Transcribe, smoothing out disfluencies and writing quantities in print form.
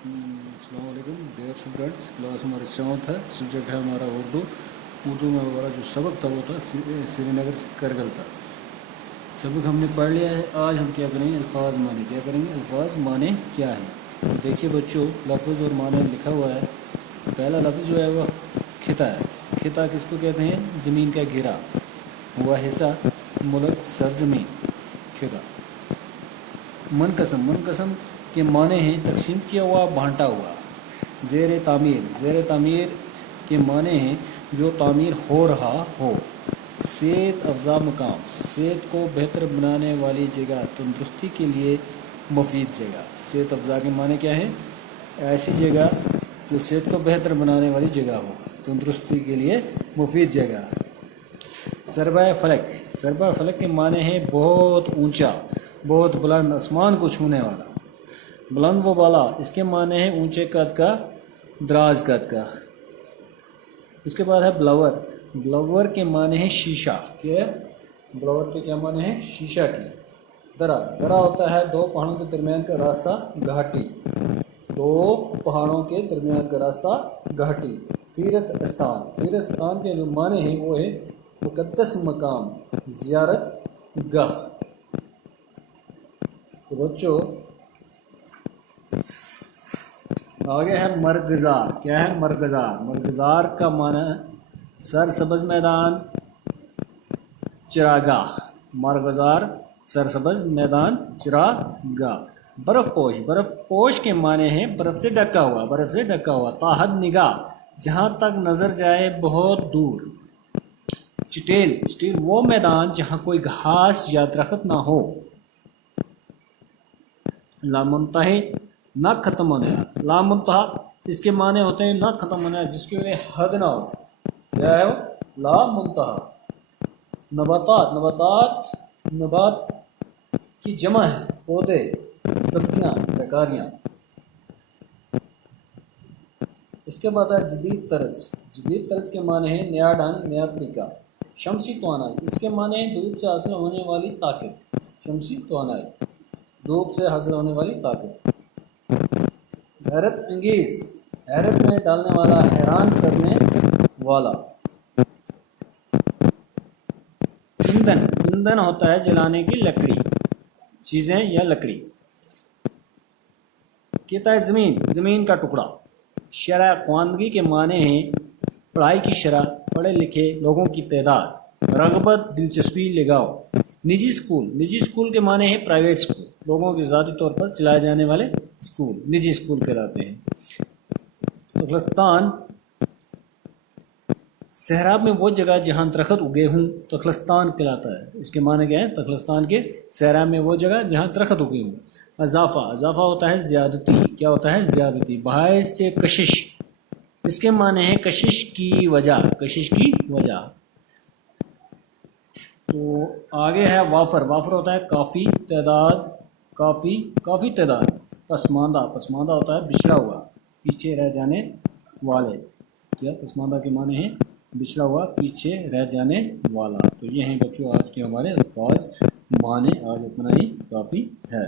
अस्सलाम वालेकुम dear students. Class number 7 है। सब्जेक्ट है हमारा उर्दू। उर्दू में हमारा जो सबक था वो था श्रीनगर से करगिल का सबक हमने पढ़ लिया है। आज हम क्या करेंगे, अल्फाज माने। क्या करेंगे, अल्फाज माने क्या है। देखिए बच्चों, लफ्ज़ और माने लिखा हुआ है। पहला लफ्ज़ जो है वो खिता है। खिता किसको कहते हैं, ज़मीन का घिरा हुआ हिस्सा, मुल्क, सरजमीन, खिता। मनकसम के माने हैं तकसीम किया हुआ, बांटा हुआ। ज़ेर तामीर के माने हैं जो तामीर हो रहा हो। सेहत अफ़ज़ा मकाम, सेहत को बेहतर बनाने वाली जगह, तंदुरुस्ती के लिए मुफीद जगह। सेहत अफ़ज़ा के माने क्या है, ऐसी जगह जो सेहत को बेहतर बनाने वाली जगह हो, तंदुरुस्ती के लिए मुफीद जगह। सरबा फलक के माने हैं बहुत ऊंचा, बहुत बुलंद, आसमान को छूने वाला। बुलंद व बाला, इसके माने हैं ऊंचे कद का, दराज कद का। उसके बाद है ब्लवर के माने हैं शीशा। क्या, ब्लवर के क्या माने हैं, शीशा की। दरा होता है दो पहाड़ों के दरमियान का रास्ता, घाटी। दो पहाड़ों के दरमियान का रास्ता, घाटी। तीर्थ स्थान के जो माने हैं वो है मुक़द्दस मकाम, ज़ियारत गाह। तो बच्चों आगे है मरगज़ार। क्या है मरगज़ार का माना सरसब्ज़ मैदान, चरागाह। मरगज़ार सरसब्ज़ मैदान, चरागाह। बर्फ़पोश के माने हैं बर्फ़ से ढका हुआ। ताहद निगाह, जहाँ तक नज़र जाए बहुत दूर। चटेल वो मैदान जहाँ कोई घास या दरख्त ना हो। लामुंतही, ना ख़त्म होने वाला। लामुंतहा, इसके माने होते हैं ना ख़त्म होने वाला, जिसके लिए हद ना हो। क्या है वो, लामुंतहा। नबात की जमा है, पौधे, सब्जियां, तरकारियां। उसके बाद है जदीद तर्ज के माने हैं नया ढंग, नया तरीका। शमसी तवानाई, इसके माने हैं धूप से हासिल होने वाली ताकत। शमसी तवानाई, धूप से हासिल होने वाली ताकत। हैरत अंगेज, हैरत में डालने वाला, हैरान करने वाला। ईंधन होता है जलाने की लकड़ी, चीजें या लकड़ी। कहता है जमीन का टुकड़ा। शरह ख्वानगी के माने हैं पढ़ाई की शरह, पढ़े लिखे लोगों की तादाद। रगबत, दिलचस्पी, लगाव। निजी स्कूल के माने हैं प्राइवेट स्कूल, लोगों के ज़ाती तौर पर चलाए जाने वाले स्कूल निजी स्कूल कहलाते हैं। तखलस्तान, सहरा में वो जगह जहाँ दरख्त उगे हों, तखलस्तान कहलाता है। इसके माने क्या है, तखलस्तान के सहरा में वो जगह जहाँ दरख्त उगे हों। इजाफा होता है ज़्यादती। क्या होता है, ज़्यादती। बायस से कशिश, इसके माने हैं कशिश की वजह। तो आगे है वाफर होता है काफ़ी तादाद। पसमानदा होता है बिछड़ा हुआ, पीछे रह जाने वाले। क्या, पसमानदा के माने हैं बिछड़ा हुआ, पीछे रह जाने वाला। तो ये हैं बच्चों आज के हमारे अल्फाज माने। आज इतना ही काफ़ी है।